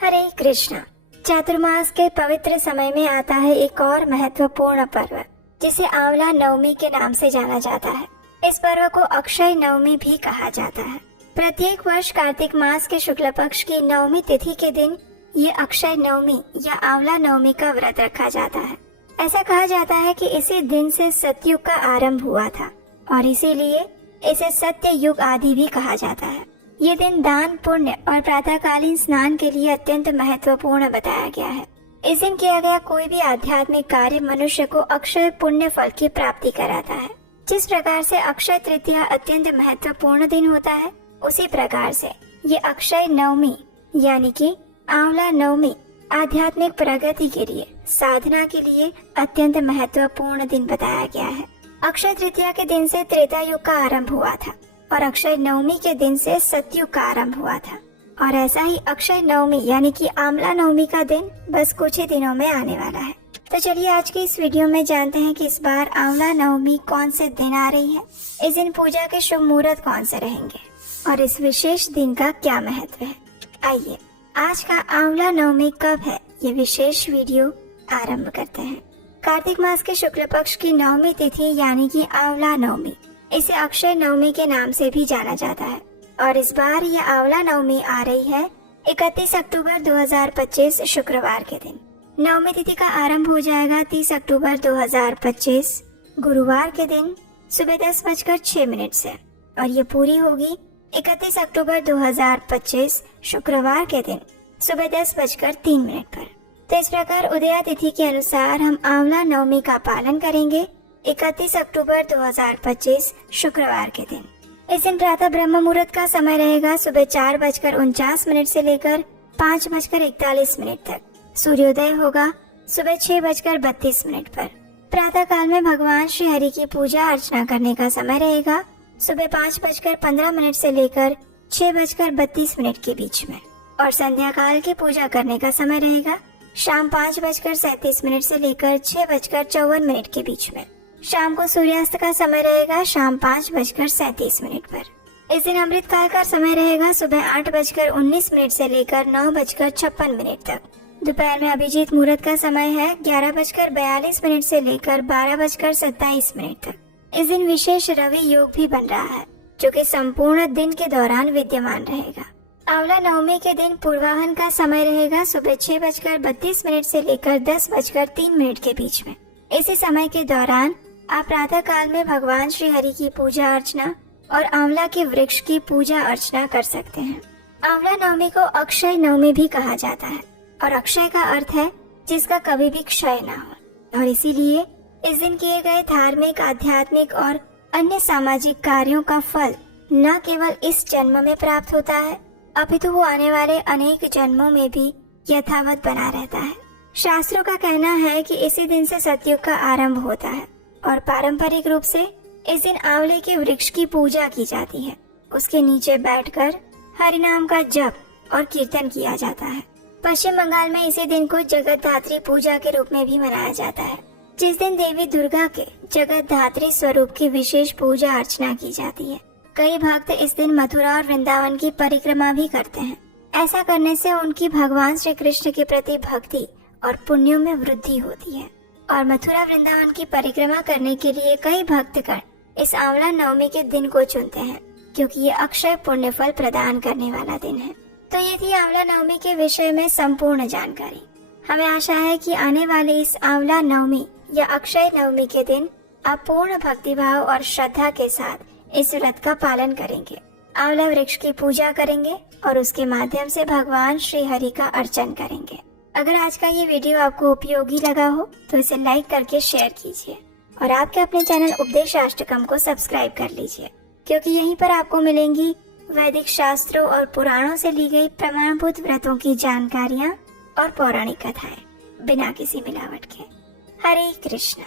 हरे कृष्णा। चातुर्मास के पवित्र समय में आता है एक और महत्वपूर्ण पर्व जिसे आंवला नवमी के नाम से जाना जाता है। इस पर्व को अक्षय नवमी भी कहा जाता है। प्रत्येक वर्ष कार्तिक मास के शुक्ल पक्ष की नवमी तिथि के दिन ये अक्षय नवमी या आंवला नवमी का व्रत रखा जाता है। ऐसा कहा जाता है कि इसी दिन से सतयुग का आरंभ हुआ था और इसीलिए इसे सत्य युग आदि भी कहा जाता है। ये दिन दान, पुण्य और प्रातःकालीन स्नान के लिए अत्यंत महत्वपूर्ण बताया गया है। इस दिन किया गया कोई भी आध्यात्मिक कार्य मनुष्य को अक्षय पुण्य फल की प्राप्ति कराता है। जिस प्रकार से अक्षय तृतीया अत्यंत महत्वपूर्ण दिन होता है, उसी प्रकार से ये अक्षय नवमी यानी कि आंवला नवमी आध्यात्मिक प्रगति के लिए, साधना के लिए अत्यंत महत्वपूर्ण दिन बताया गया है। अक्षय तृतीया के दिन से त्रेता युग का आरंभ हुआ था और अक्षय नवमी के दिन से सतयुग का आरंभ हुआ था। और ऐसा ही अक्षय नवमी यानी कि आंवला नवमी का दिन बस कुछ ही दिनों में आने वाला है। तो चलिए आज की इस वीडियो में जानते हैं कि इस बार आंवला नवमी कौन से दिन आ रही है, इस दिन पूजा के शुभ मुहूर्त कौन से रहेंगे और इस विशेष दिन का क्या महत्व है। आइए आज का आंवला नवमी कब है ये विशेष वीडियो आरंभ करते हैं। कार्तिक मास के शुक्ल पक्ष की नवमी तिथि यानी कि आंवला नवमी, इसे अक्षय नवमी के नाम से भी जाना जाता है। और इस बार यह आंवला नवमी आ रही है 31 अक्टूबर 2025 शुक्रवार के दिन। नवमी तिथि का आरंभ हो जाएगा 30 अक्टूबर 2025 गुरुवार के दिन सुबह 10:06 से और ये पूरी होगी 31 अक्टूबर 2025 शुक्रवार के दिन सुबह 10:03 पर। तो इस प्रकार उदया तिथि के अनुसार हम आंवला नवमी का पालन करेंगे 31 अक्टूबर 2025 शुक्रवार के दिन। इस दिन प्रातः ब्रह्म मुहूर्त का समय रहेगा सुबह 4:49 से लेकर 5:41 तक। सूर्योदय होगा सुबह 6:32 पर। प्रातः काल में भगवान श्री हरि की पूजा अर्चना करने का समय रहेगा सुबह 5:15 से लेकर 6:32 के बीच में। और संध्या काल की पूजा करने का समय रहेगा शाम 5:37 से लेकर 6:54 के बीच में। शाम को सूर्यास्त का समय रहेगा शाम 5:37 पर। इस दिन अमृत काल का समय रहेगा सुबह 8:19 से लेकर 9:56 तक। दोपहर में अभिजीत मुहूर्त का समय है 11:42 से लेकर 12:27 तक। इस दिन विशेष रवि योग भी बन रहा है जो कि संपूर्ण दिन के दौरान विद्यमान रहेगा। आंवला नवमी के दिन पूर्वाहन का समय रहेगा सुबह 6:32 से लेकर 10:03 के बीच में। इसी समय के दौरान आप प्रातः काल में भगवान श्री हरि की पूजा अर्चना और आंवला के वृक्ष की पूजा अर्चना कर सकते हैं। आंवला नवमी को अक्षय नवमी भी कहा जाता है और अक्षय का अर्थ है जिसका कभी भी क्षय न हो। और इसीलिए इस दिन किए गए धार्मिक, आध्यात्मिक और अन्य सामाजिक कार्यों का फल न केवल इस जन्म में प्राप्त होता है अपितु वो आने वाले अनेक जन्मों में भी यथावत बना रहता है। शास्त्रों का कहना है कि इसी दिन से सतयुग का आरंभ होता है और पारंपरिक रूप से इस दिन आंवले के वृक्ष की पूजा की जाती है। उसके नीचे बैठकर हरि नाम का जप और कीर्तन किया जाता है। पश्चिम बंगाल में इसी दिन को जगतधात्री पूजा के रूप में भी मनाया जाता है, जिस दिन देवी दुर्गा के जगतधात्री स्वरूप की विशेष पूजा अर्चना की जाती है। कई भक्त इस दिन मथुरा और वृंदावन की परिक्रमा भी करते हैं। ऐसा करने से उनकी भगवान श्री कृष्ण के प्रति भक्ति और पुण्यों में वृद्धि होती है। और मथुरा वृंदावन की परिक्रमा करने के लिए कई भक्तगण इस आंवला नवमी के दिन को चुनते हैं क्योंकि ये अक्षय पुण्य फल प्रदान करने वाला दिन है। तो ये थी आंवला नवमी के विषय में संपूर्ण जानकारी। हमें आशा है कि आने वाली इस आंवला नवमी या अक्षय नवमी के दिन आप पूर्ण भक्तिभाव और श्रद्धा के साथ इस व्रत का पालन करेंगे, आंवला वृक्ष की पूजा करेंगे और उसके माध्यम से भगवान श्री हरि का अर्चन करेंगे। अगर आज का ये वीडियो आपको उपयोगी लगा हो तो इसे लाइक करके शेयर कीजिए और आपके अपने चैनल उपदेश अष्टकम को सब्सक्राइब कर लीजिए, क्योंकि यहीं पर आपको मिलेंगी वैदिक शास्त्रों और पुराणों से ली गई प्रमाणभूत व्रतों की जानकारियाँ और पौराणिक कथाएं बिना किसी मिलावट के। हरे कृष्णा।